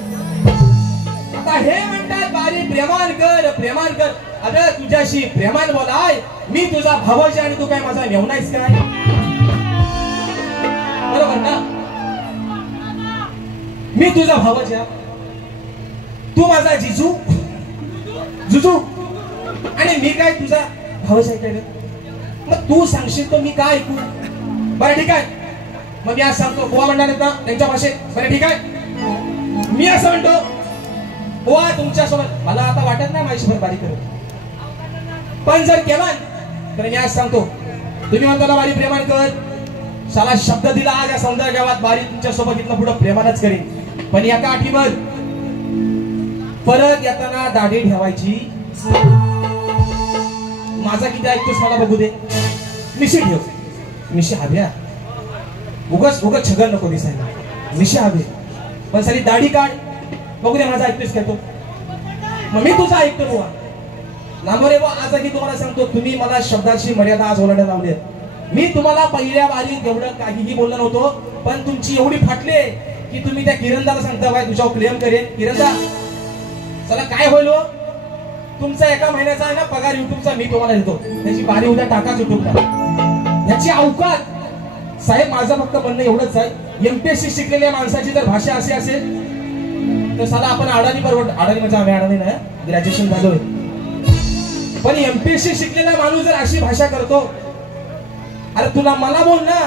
आता हे म्हणतात बारी प्रेमान कर, प्रेमान कर. अरे तुझ्याशी प्रेमान बोलाय. मी तुझा भावच आणि तू काय माझा मेवनायस काय? बरोबर ना? मी तुझा भावच आहे, तू माझा जिजू जुजू आणि मी काय तुझा भावच आहे. मग तू सांगशील तर मी काय ऐकू? बरं ठीक आहे. मग मी आज सांगतो बुवा म्हणणार आहेत ना त्यांच्या भाषेत. बरं ठीक आहे मी असं म्हणतो बुवा तुमच्यासोबत मला आता वाटत नाही माझ्यासोबत बारी करत. पण जर केला तर मी आज सांगतो तुम्ही म्हणतो बारी प्रेमान कर. साला शब्द दिला आज या सौंदर्य गावात बारी तुमच्यासोबत इथनं पुढे प्रेमानच करेन. पण एका अटीवर परत येताना दाढी ठेवायची माझा किती ऐकतोस मला बघू दे. मिशी ठेव, मिशी हव्या, उगाच उगाच छगन नको दिसायला, मिशी हवे, पण सारी दाढी काढ, बघू दे माझा ऐकतोस का तो. मग मी तुझा ऐकतो बुवा. नामोरे बुवा, आजही तुम्हाला सांगतो, तुम्ही मला शब्दाची मर्यादा आज ओलांडायला लावली. मी तुम्हाला पहिल्या बारी एवढं काहीही बोललो नव्हतो, पण तुमची एवढी फाटले की तुम्ही त्या किरणदाला सांगता बाय तुझ्यावर क्लेम करेन. किरणदा चला काय होईल हो, तुमचा एका महिन्याचा आहे ना पगार युट्यूबचा मी तुम्हाला देतो, त्याची बारी उद्या टाकाच युट्यूबला. याची अवकात साहेब, माझं फक्त म्हणणं एवढंच आहे, एमपीएससी शिकलेल्या माणसाची जर भाषा अशी असेल तर साला आपण अडाणी बरोबर, अडाणी म्हणजे आम्ही अडाणी नाही, ग्रॅज्युएशन झालोय, पण एमपीएससी शिकलेला माणूस जर अशी भाषा करतो, अरे तुला मला बोल ना,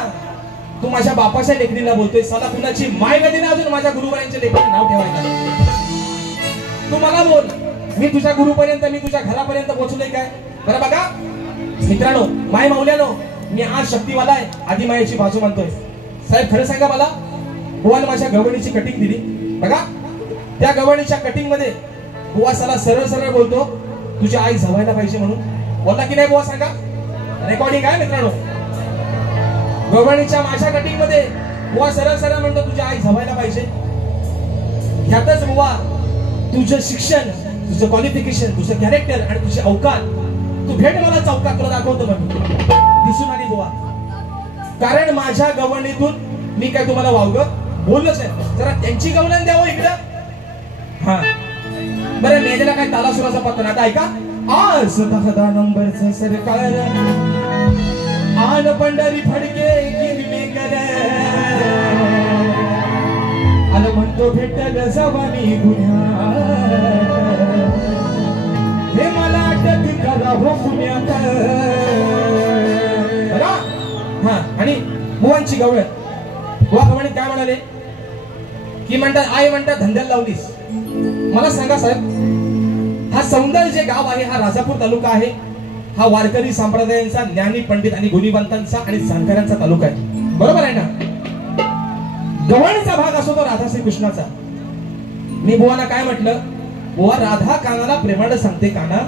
तू माझ्या बापाच्या लेखणीला बोलतोय, साला कुणाची माय नदी ना अजून माझ्या गुरुवारांच्या लेखणी नाव ठेवायचं. तू मला बोल, मी तुझ्या गुरुपर्यंत, मी तुझ्या घरापर्यंत पोहोचलोय काय? बरं बघा मित्रांनो, माय माऊल्यानो, मी आज शक्तीवाला आहे, आधी मायेची बाजू मानतोय. साहेब खरं सांगा मला, बुवाने माझ्या गवणीची कटिंग दिली बघा, त्या गवणीच्या कटिंग मध्ये बुवा साला सरळ सरळ बोलतो तुझी आई झवायला पाहिजे म्हणून. बोलला की नाही बुवा? सांगा, रेकॉर्डिंग आहे मित्रांनो. गवणीच्या माझ्या कटिंग मध्ये बुवा सरळ सरळ म्हणतो तुझी आई झवायला पाहिजे. ह्यातच बुवा तुझं शिक्षण, तुझं क्वालिफिकेशन, तुझं कॅरेक्टर आणि तुझी अवकात, तू भेट मला चौकात, तुला दाखवतो मग दिसून आली बुवा. कारण माझ्या गवणीतून मी काय तुम्हाला वावगं बोललोच आहे. जरा त्यांची गवळण द्यावं इकडं. हा बरं, मेलेला काय तालासुराचा पत्ता ना, आता ऐका. आज 10 नंबरचं सरकार आन पंढरी फडके गिरमेकर, आलं म्हणतो भेटल जवानी गुन्हा, हे मला अटक करा हो पुण्यात. हा, आणि बुवांची गवळण, बुवा गवळीत काय म्हणाले की म्हणतात, आई म्हणतात धंद्याला लावलीस. मला सांगा साहेब, हा सौंदर्य जे गाव आहे, हा राजापूर तालुका आहे, हा वारकरी संप्रदायांचा, ज्ञानी पंडित आणि गुणीवंतांचा आणि जाणकारांचा तालुका आहे, बरोबर आहे ना? गवळीचा भाग असो तो राधा श्रीकृष्णाचा. मी बुवाना काय म्हटलं, बुवा राधा कानाला प्रेमाने सांगते, काना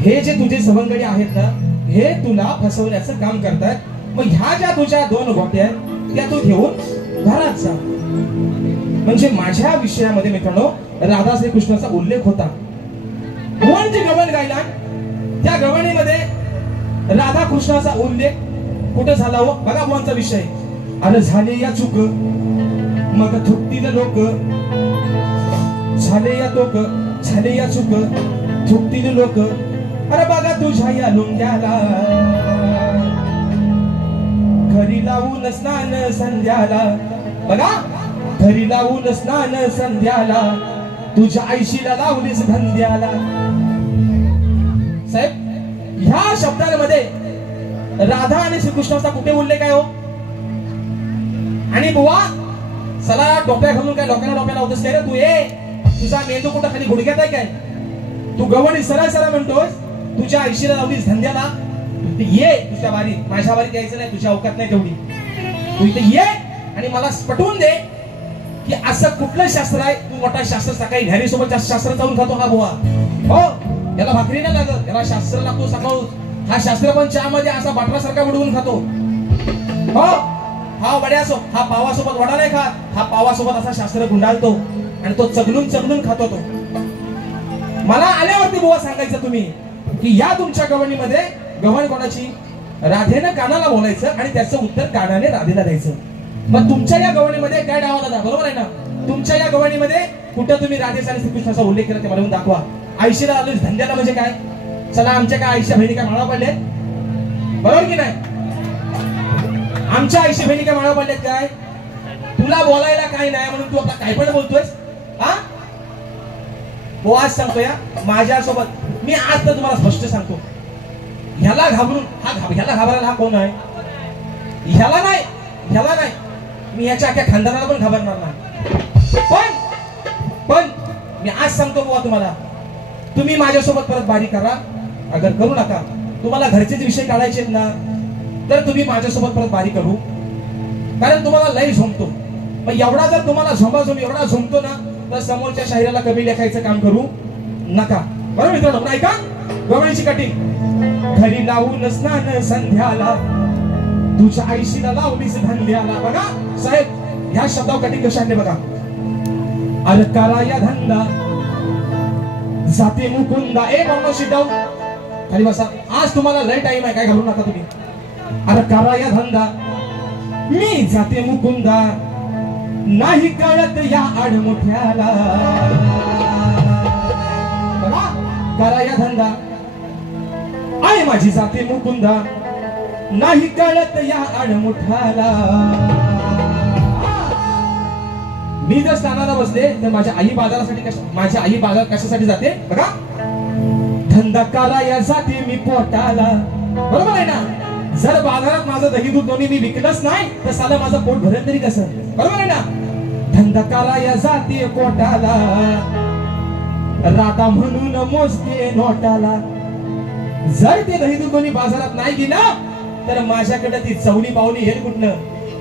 हे जे तुझे सवंगडी आहेत ना, हे तुला फसवण्याचं काम करतायत. मग ह्या ज्या तुझ्या 2 गोट्या आहेत त्या तू घेऊन घरात जा. म्हणजे माझ्या विषयामध्ये मित्रांनो राधा श्रीकृष्णाचा उल्लेख होता. भुवन जे गवण गायला, त्या गवणीमध्ये राधा कृष्णाचा उल्लेख कुठे झाला हो? बघा भुवनचा विषय. अरे झाले या चुक मग थुकतील लोक, झाले या तोक, झाले या चुक थुकतील लोक. अरे बघा तुझ्या या लुंग्याला घरी लावून स्नान संध्याला, बघा घरी लावून स्नान संध्याला, तुझ्या आईशीला लावलीस धंद्याला. साहेब ह्या शब्दांमध्ये राधा आणि श्रीकृष्णाचा कुठे उल्लेख आहे हो? आणि बुवा चला डोक्या घालून काय लोकांना डोक्याला होतस काय रे तू? तुझा मेंदू कुठं खाली गुडघ्यात आहे काय? तू गवणी सरळ सरळ म्हणतोस तुझ्या आईशीला लावलीस धंद्याला. ये तुझ्या वारीत, माझ्या वारीत यायचं नाही, तुझ्या अवकात नाही तेवढी. तू इथे ये आणि मला पटवून दे की असं कुठलं शास्त्र आहे. तू मोठा शास्त्र सकाळी न्यारी सोबत शास्त्र चालून खातो हा बुवा? हो, याला भाकरी नाही लागत, याला शास्त्र लागतो सकाळ. हा शास्त्र पण चहामध्ये असा बाटरासारखा उडवून खातो. हो, हा वड्यासो, हा पावासोबत वडा नाही खात, हा पावासोबत असा शास्त्र गुंडाळतो आणि तो चगलून चगलून खातो तो. मला आल्यावरती बुवा सांगायचं तुम्ही की या तुमच्या गवणीमध्ये गवण कोणाची? राधेनं कानाला बोलायचं आणि त्याचं उत्तर कानाने राधेला द्यायचं. मग तुमच्या या गवणीमध्ये काय डावा दादा, बरोबर आहे ना? तुमच्या या गवणीमध्ये कुठं तुम्ही राधेचा आणि श्रीकृष्णाचा उल्लेख केला ते मला दाखवा. आईशीला आलोय धंद्याला म्हणजे काय? चला आमच्या काय आईच्या बहिणी काय माळा पडले, बरोबर की नाही? आमच्या आईशी बहिणी काय माळा पडलेत काय? तुला बोलायला काय नाही म्हणून तू आता काय पण बोलतोयस हा? आज सांगतो या माझ्यासोबत, मी आज तर तुम्हाला स्पष्ट सांगतो, ह्याला घाबरून ह्याला घाबरायला हा कोण आहे? ह्याला नाही, ह्याला नाही, मी ह्याच्या अख्ख्या खानदानाला पण घाबरणार नाही. पण मी आज सांगतो बुवा तुम्हाला, तुम्ही माझ्यासोबत परत बारी करा, अगर करू नका, तुम्हाला घरचेच विषय काढायचे ना, तर तुम्ही माझ्यासोबत परत बारी करू, कारण तुम्हाला लय झोमतो. पण एवढा जर तुम्हाला झोंबाझोम एवढा झोमतो ना, तर समोरच्या शाहिराला कमी लेखायचं काम करू नका. बरोबर मित्रांनो? ऐका गवळीची कटिंग. घरी लावून स्नान संध्याला तुझ्या आईशीला लावलीस धंद्याला. बघा साहेब ह्या शब्दावर कटिंग कशा आणले बघा. अरे करा या धंदा जाते मुकुंदा. ए बाबा शिटाव खाली बसा. आज तुम्हाला लय टाइम आहे, काय घालू नका तुम्ही. अरे करा या धंदा मी जाते मुकुंदा नाही कळत या आडमुठ्याला. बघा करा या धंदा आई माझी जाते मुकुंदा नाही कळत या आडमुठ्याला. मी जर स्थानाला बसले तर माझ्या आई बाजारासाठी माझी आई बाजार कशासाठी जाते बघा. धंदा कराया जाते मी पोटाला. बरोबर आहे ना. जर बाजारात माझं दही दूध दोन्ही मी विकलंच नाही तर साला माझं पोट भरेल तरी कसं. बरोबर आहे ना. धंदा कराया जाते पोटाला राधा म्हणून मोजते नोटाला. जर ते दही दूध दोन्ही बाजारात नाही गेला तर माझ्याकडे ती चवली पावली येईल कुठनं.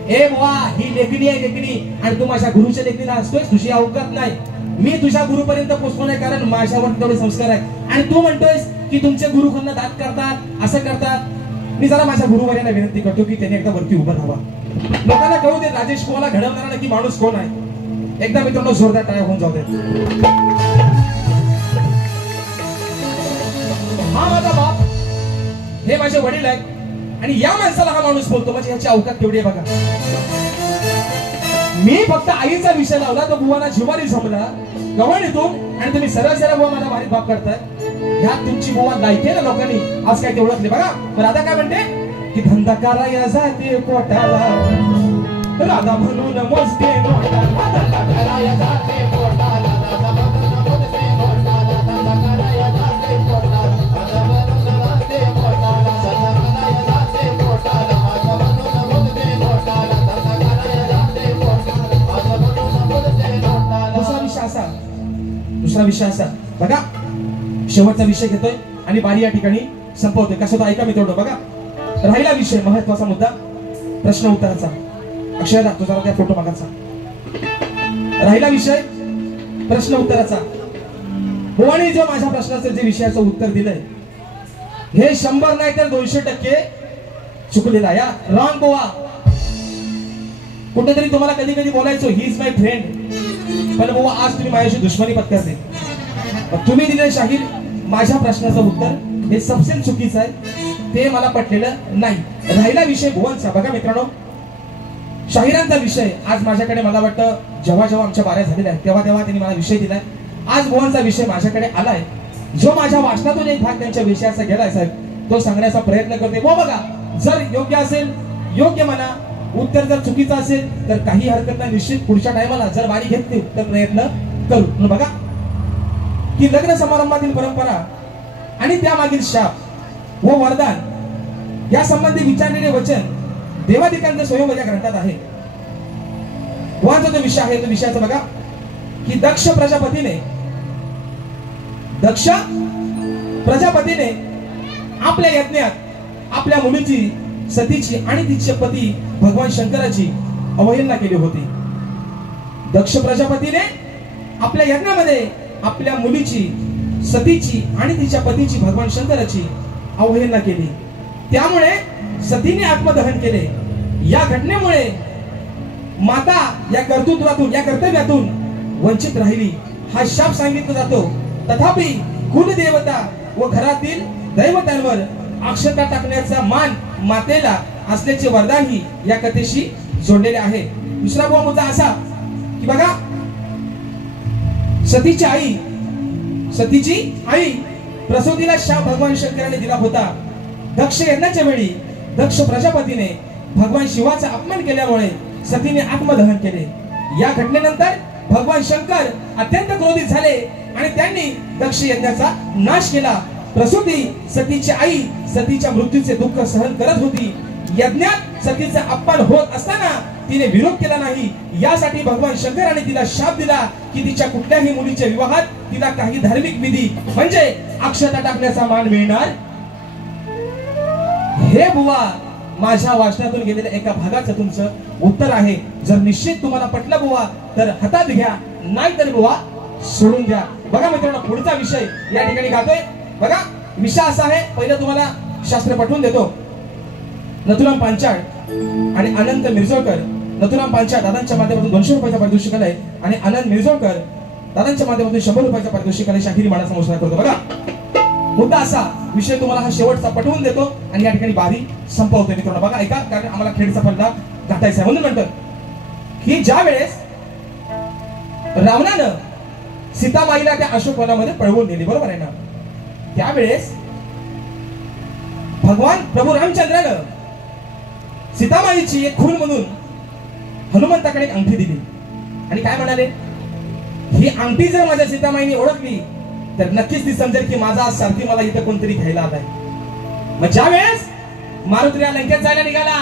ए बुवा ही लेखणी आहे लेखणी आणि तू माझ्या गुरुच्या लेखणीला असतोय. तुझी अवकात नाही. मी तुझ्या गुरुपर्यंत पोहोचलो नाही कारण माझ्यावर तेवढे संस्कार आहेत. आणि तू म्हणतोयस की तुमचे गुरु कोणा दात करतात असं करतात. मी जरा माझ्या गुरुवर्यांना विनंती करतो की त्यांनी एकदा वरती उभं राहावा. लोकांना कळू दे राजेश पोहाला घडवणारा नक्की माणूस कोण आहे. एकदा मित्रांनो जोरदार टाळ्या होऊन जाऊ दे. हा माझा बाप हे माझे वडील आहेत आणि या माणसाला हा माणूस बोलतो म्हणजे याची अवकात केवढी आहे बघा. मी फक्त आईचा विषय लावला तर बुवाना जिवारी जमला गवळ येतो आणि तुम्ही सरळ सरळ बुवा माझा भारी बाप करताय. ह्यात तुमची बुवा लायके ना लोकांनी आज काय ते ओळखले बघा. पण आता काय म्हणते की धंदा कराया जाते पोटाला राधा म्हणून मोजते नोटाला. धंदा कराया जाते पोटाला राधा म्हणून मोजते नोटाला. धंदा कराया जाते पोटाला राधा म्हणून मोजते नोटाला. धंदा कराया जाते पोटाला राधा म्हणून मोजते नोटाला. धंदा कराया जाते पोटाला राधा म्हणून मोजते नोटाला. दुसरा विषय असा बघा. शेवटचा विषय घेतोय आणि बारी या ठिकाणी संपवतोय. कसं तो ऐका मित्रांनो बघा. राहिला विषय महत्वाचा मुद्दा प्रश्न उत्तराचा. अक्षय तुझा त्या फोटो मागाचा. राहिला विषय प्रश्न उत्तराचा. बुवाने जो माझ्या प्रश्नाचं जे विषयाचं उत्तर दिलंय हे 100 नाही तर 200% चुकलेला या रॉंग बुवा. कुठेतरी तुम्हाला कधी कधी बोलायचो ही इज माय फ्रेंड पण बुवा आज तुम्ही माझ्याशी दुश्मनी पत्करते. तुम्ही दिलेलं शाहीर माझ्या प्रश्नाचं उत्तर हे सबसे चुकीचं आहे. ते मला पटलेलं नाही. राहिला विषय भुवनचा बघा मित्रांनो. शाहिरांचा विषय आज माझ्याकडे मला वाटतं जेव्हा जेव्हा आमच्या बाऱ्या झालेल्या आहेत तेव्हा तेव्हा त्यांनी मला विषय दिलाय. आज भुवनचा विषय माझ्याकडे आलाय. जो माझ्या वाचनातून एक भाग त्यांच्या विषयाचा गेलाय साहेब तो सांगण्याचा प्रयत्न करते. हो बघा जर योग्य असेल योग्य म्हणा. उत्तर जर चुकीचं असेल तर काही हरकत नाही. निश्चित पुढच्या टायमाला जर बारी घेतली तर प्रयत्न करू. बघा की लग्न समारंभातील परंपरा आणि त्यामागील शाप व वरदान या संबंधी विचारलेले वचन देवादिकांच्या स्वयंवर या ग्रंथात आहे. वाचा जो विषय आहे तो विषयाचा बघा की दक्ष प्रजापतीने आपल्या यज्ञात आपल्या मुलीची सतीची आणि तिचे पती भगवान शंकराची अवहेलना केली होती. दक्ष प्रजापतीने आपल्या यज्ञामध्ये आपल्या मुलीची सतीची आणि तिच्या पतीची भगवान शंकराची अवहेलना केली. त्यामुळे सतीने आत्मदहन केले. या घटनेमुळे माता या कर्तृत्वातून या कर्तव्यातून वंचित राहिली हा शाप सांगितला जातो. तथापि कुलदेवता व घरातील दैवतांवर अक्षता टाकण्याचा मान मातेला असल्याचे वरदानही या कथेशी जोडलेले आहे. दुसरा मुद्दा असा की बघा सतीची आई प्रसूतीला शाप भगवान शंकराने दिला होता. दक्ष यज्ञाच्या वेळी दक्ष प्रजापतीने भगवान शिवाचा अपमान केल्यामुळे सतीने आत्मदहन केले. या घटनेनंतर भगवान शंकर अत्यंत क्रोधित झाले आणि त्यांनी दक्ष यज्ञाचा नाश केला. प्रसूती सतीची आई सतीच्या मृत्यूचे दुःख सहन करत होती. यज्ञात सतीचा अपमान होत असताना तिने विरोध केला नाही. यासाठी भगवान शंकराने तिला शाप दिला की तिच्या कुठल्याही मुलीच्या विवाहात तिला काही धार्मिक विधी म्हणजे अक्षता टाकण्याचा मान मिळणार. हे बुवा माझ्या वाचनातून गेलेल्या एका भागाचं तुमचं उत्तर आहे. जर निश्चित तुम्हाला पटलं बुवा तर हातात घ्या नाही तर बुवा सोडून द्या. बघा मित्रांनो पुढचा विषय या ठिकाणी गातोय. बघा विषय असा आहे पहिलं तुम्हाला शास्त्र पटवून देतो. नथुराम पांचाळ आणि अनंत मिरजोळकर. नथुराम पांचाळ दादांच्या माध्यमातून 200 रुपयाचा पारितोषिक आलाय आणि अनंत मिरजोळकर दादांच्या माध्यमातून 100 रुपयाचा पारितोषिक आलाय. शाहिरी मानाचा मोसरा करतो. बघा मुद्दा असा, विषय तुम्हाला हा शेवटचा पटवून देतो आणि या ठिकाणी बारी संपवतो मित्रांनो. बघा ऐका, कारण आम्हाला खेळचा पडदा गाठायचा आहे. म्हणून म्हणतो की ज्या वेळेस रावणानं सीतामाईला त्या अशोकवनामध्ये पळवून नेली, बरोबर आहे ना, त्यावेळेस भगवान प्रभू रामचंद्रानं सीतामाईची एक खून म्हणून हनुमंताकडे एक अंगठी दिली आणि काय म्हणाले, ही अंगठी जर माझ्या सीतामाईने ओळखली तर नक्कीच ती समजेल की माझा सारथी मला इथं कोणतरी घ्यायला आलाय. मग ज्या वेळेस मारुतीला लंकेत जायला निघाला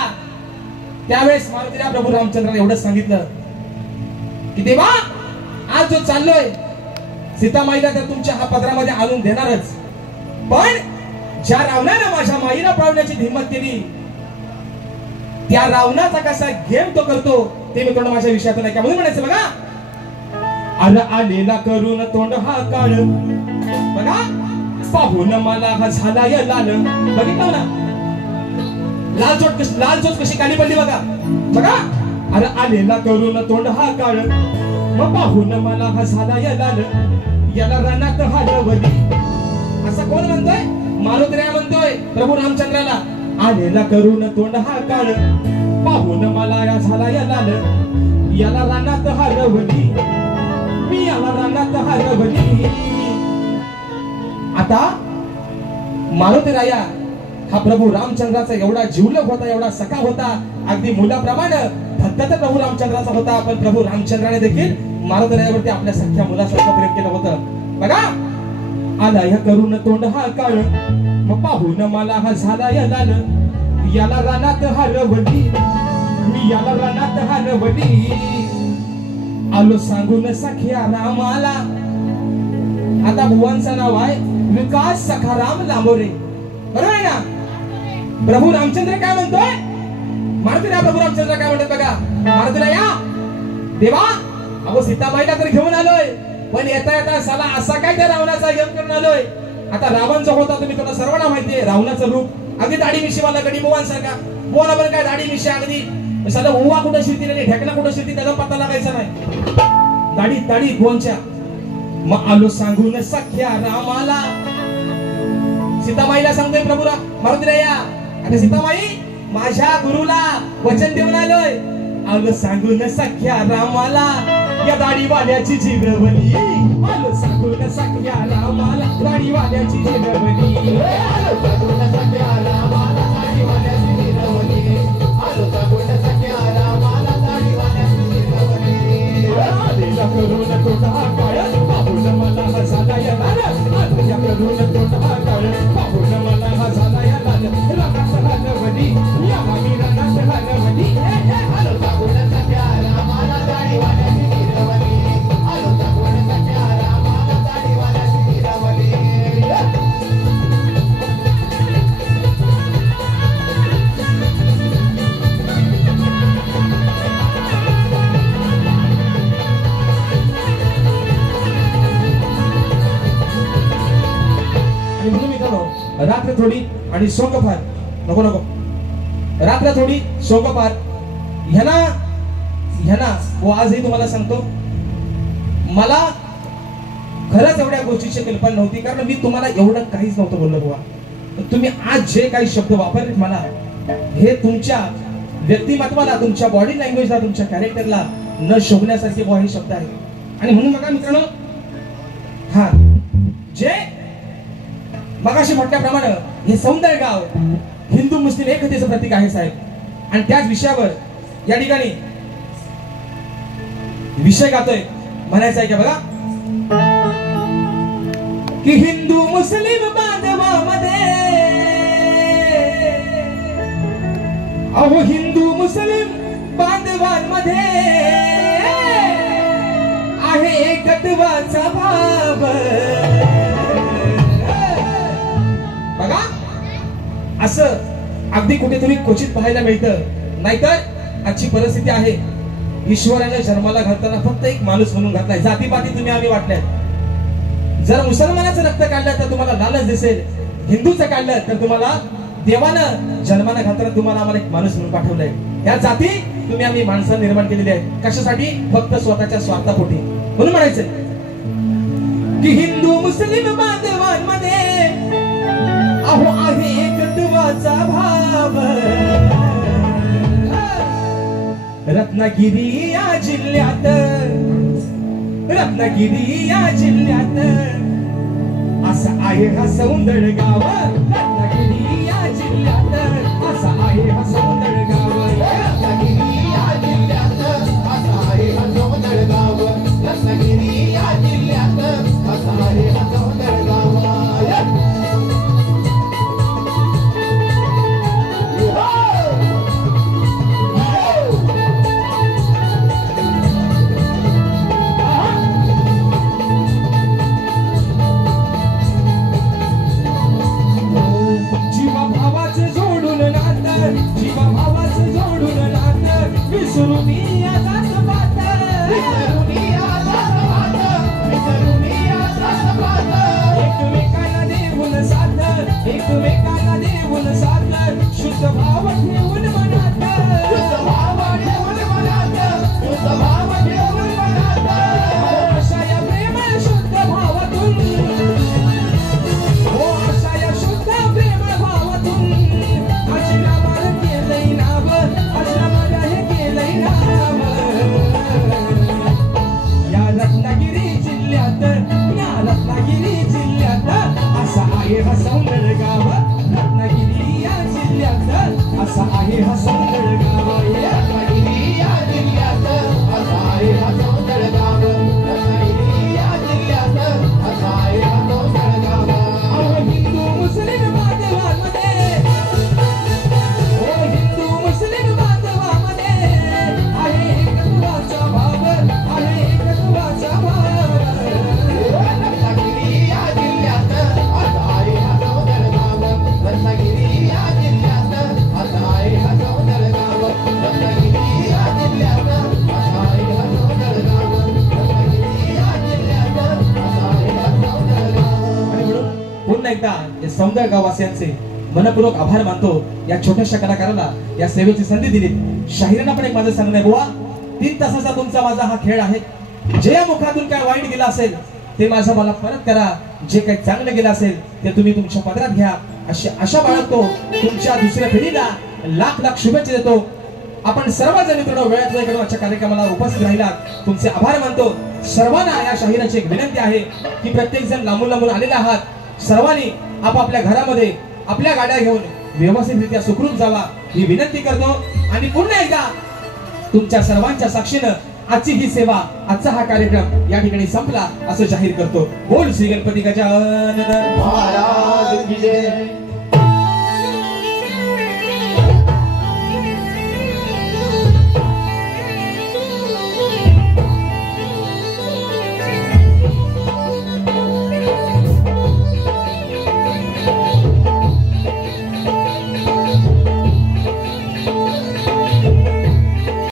त्यावेळेस मारुतीला प्रभू रामचंद्राने एवढंच सांगितलं की देवा, आज जो चाललोय सीतामाईला तर तुमच्या हा पदरामध्ये आणून देणारच, पण ज्या रावणानं माझ्या माईला पळवण्याची हिंमत केली त्या रावणाचा कसा गेम तो करतो ते मी थोडं माझ्या विषयातून ऐका. म्हणून म्हणायचं बघा, अरे आलेला करून तोंड हा काळ, बघा पाहून मला हा झाला या लाल. बघितलं ना लाल चोच कशी काली पडली बघा. बघा अरे आलेला करून तोंड हा काळ, मग पाहून मला हा झाला या लाल, याला रणात हरवली. असं कोण म्हणतोय? मारुतीराया म्हणतोय प्रभू रामचंद्राला, आलेला करून तोंड हा काळ, पाहून मला या झाला या लाल, याला रणात हरवली, मी याला रणात हरवली. आता मारुतीराया हा प्रभू रामचंद्राचा एवढा जीवलग होता, एवढा सखा होता, अगदी मुलाप्रमाणे भक्त तर प्रभू रामचंद्राचा होता, पण प्रभू रामचंद्राने देखील मारुतीरायावरती आपल्या सख्या मुलासारखं प्रेम केलं होतं. बघा आला या करून तोंड हा काळ, मग पाहून मला हा झाला या लाल, याला रानात हरवली, मी याला रानात हरवली. आलो सांगून सख्या रामाला. आता भुवांचं नाव आहे विकास सखाराम लांबोरे, बरोबर आहे ना. प्रभू रामचंद्र काय म्हणतोय, मारुतीला प्रभू रामचंद्र काय म्हणतात बघा, मारुतीला या देवा, अगो सीताबाईला तर घेऊन आलोय, पण येता येता साला असा काय त्या रावणाचा गेम करून आलोय. आता रावण जो होता तुम्ही तुम्हाला सर्वांना माहितीये, रावणाचं रूप अगदी दाढी मिशीवाला गडी बुवांसारखा. बुवाला पण काय दाढी मिशी अगदी साला उवा कुठं शिरती नाही, ढेकणा कुठं शिरती त्याचा पत्ता लागायचा नाही, दाढी बुवांच्या. मग आलो सांगून सख्या रामाला, सीतामाईला सांगतोय प्रभू मारुतीराया, आता सीतामाई माझ्या गुरुला वचन देऊन आलोय, आलो सांगून सख्या रामाला, या दाढीवाल्याची जिरवली, आलो सांगून सख्या रामाला, दाढीवाल्याची जिरवली, आलो सांगून सख्या रामाला, दाढीवाल्याची जिरवली, आलो सांगून सख्या रामाला, दाढीवाल्याची जिरवली. आलेला करून तोंड हा काळ, पाहून मला हा झाला या लाल, आलेला करून तोंड हा काळ, पाहून मला हा झाला या लाल, रणात हरवली, या मामी रणात हरवली, आलो सांगून सख्या रामाला, दाढीवाल्याची जिरवली, आलो सांगून सख्या रामाला, दाढीवाल्याची जिरवली. रात्र थोडी आणि सोंग फार नको नको, रात्र थोडी सोंग फार ह्याना व आजही तुम्हाला सांगतो, मला खरंच एवढ्या गोष्टीची कल्पना नव्हती, कारण मी तुम्हाला एवढं काहीच नव्हतं बोललो बुवा. तुम्ही आज जे काही शब्द वापरले मला, हे तुमच्या व्यक्तिमत्वाला, तुमच्या बॉडी लँग्वेजला, तुमच्या कॅरेक्टरला न शोभण्यासारखे बुवा हे शब्द आहे. आणि म्हणून बघा मित्रांनो, हा जे मगाशी म्हटल्याप्रमाणे हे सौंदर्य गाव हिंदू मुस्लिम एकतेचं प्रतीक आहे साहेब. आणि त्याच विषयावर या ठिकाणी विषय गातोय, म्हणायचं आहे का बघा, की हिंदू मुस्लिम बांधवामध्ये, अहो हिंदू मुस्लिम बांधवांमध्ये आहे एकत्वाचा भाव. बघा असं अगदी कुठेतरी क्वचित पाहायला मिळतं. नाहीतर आजची परिस्थिती आहे, ईश्वराने जन्माला घालताना फक्त एक माणूस म्हणून घातलाय, जातीपाती तुम्ही आम्ही वाटल्यात. जर मुसलमानाचं रक्त काढलं तर तुम्हाला लालच दिसेल, हिंदूचं काढलं तर तुम्हाला देवानं जन्मानं घालताना तुम्हाला आम्हाला एक माणूस म्हणून पाठवलंय. या जाती तुम्ही आम्ही माणसं निर्माण केलेली आहे. कशासाठी? फक्त स्वतःच्या स्वार्थापोटी. म्हणून म्हणायचं की हिंदू मुस्लिम बांधवांमध्ये अहो आहे एकत्वाचा भाव. रत्नागिरी या जिल्ह्यात असं आहे हा सौंदर्य गाव. रत्नागिरी या जिल्ह्यात असं आहे हा सौंदर्य गाव. रत्नागिरी या जिल्ह्यात असं आहे हा सौंदर्य गाव. रत्नागिरी या जिल्ह्यात असं आहे हा सौंदर्य गाव. एकमेकांना देऊन साथ शुद्ध भाव ठेवून मनात. अशा या प्रेमळ शुद्ध भावातून अशा या शुद्ध प्रेमळ भावातून अजरामर केलंय नाव. अजरामर हे केलंय नाव. या रत्नागिरी जिल्ह्यात असं आहे हा सौंदर्य गाव. रत्नागिरी या जिल्ह्यात असं आहे हा सौंदर्य गाव. रत्नागिरी या जिल्ह्यात असं आहे हा सौंदर्य गाव. रत्नागिरी या जिल्ह्यात असं आहे हा सौंदर्य गाव. अहो हिंदू मुस्लिम बांधवांमध्ये हिंदू मुस्लिम बांधवांमध्ये आहे एकत्वाचा भाव. आहे एकत्वाचा भाव. रत्नागिरी या जिल्ह्यात असं आहे हा सौंदर्य गाव. रत्नागिरी या जिल्ह्यात असं आहे हा सौंदर्य गाव. रत्नागिरी या जिल्ह्यात असं आहे हा सौंदर्य गाव. रत्नागिरी या जिल्ह्यात असं आहे हा सौंदर्य गाव. आणि म्हणून पुन्हा एकदा या सौंदर्य गाववासियांचे मनपूर्वक आभार मानतो. या छोट्याशा कलाकाराला या सेवेची संधी दिली. शाहिरांना पण एक माझं सांगणं आहे बुवा, 3 तासाचा तुमचा माझा हा खेळ आहे. जे या मुखातून काय वाईट गेला असेल ते माझं मला परत करा. जे काही चांगलं गेलं असेल ते तुम्ही तुमच्या पदरात घ्या. अशी आशा बाळगतो. तुमच्या दुसऱ्या पिढीला लाख लाख शुभेच्छा देतो. आपण सर्वजण मित्रांनो वेळात वेळ काढून आजच्या कार्यक्रमाला उपस्थित राहिलात तुमचे आभार मानतो. सर्वांना या शाहिराची एक विनंती आहे की प्रत्येक जण लांबून लांबून आलेले आहात. सर्वांनी आपापल्या घरामध्ये आपल्या गाड्या घेऊन व्यवस्थितरित्या सुखरूप जावा ही विनंती करतो. आणि पुन्हा एकदा तुमच्या सर्वांच्या साक्षीनं आजची ही सेवा आजचा हा कार्यक्रम या ठिकाणी संपला असं जाहीर करतो. बोल श्री गणपती गजानन महाराज की जय.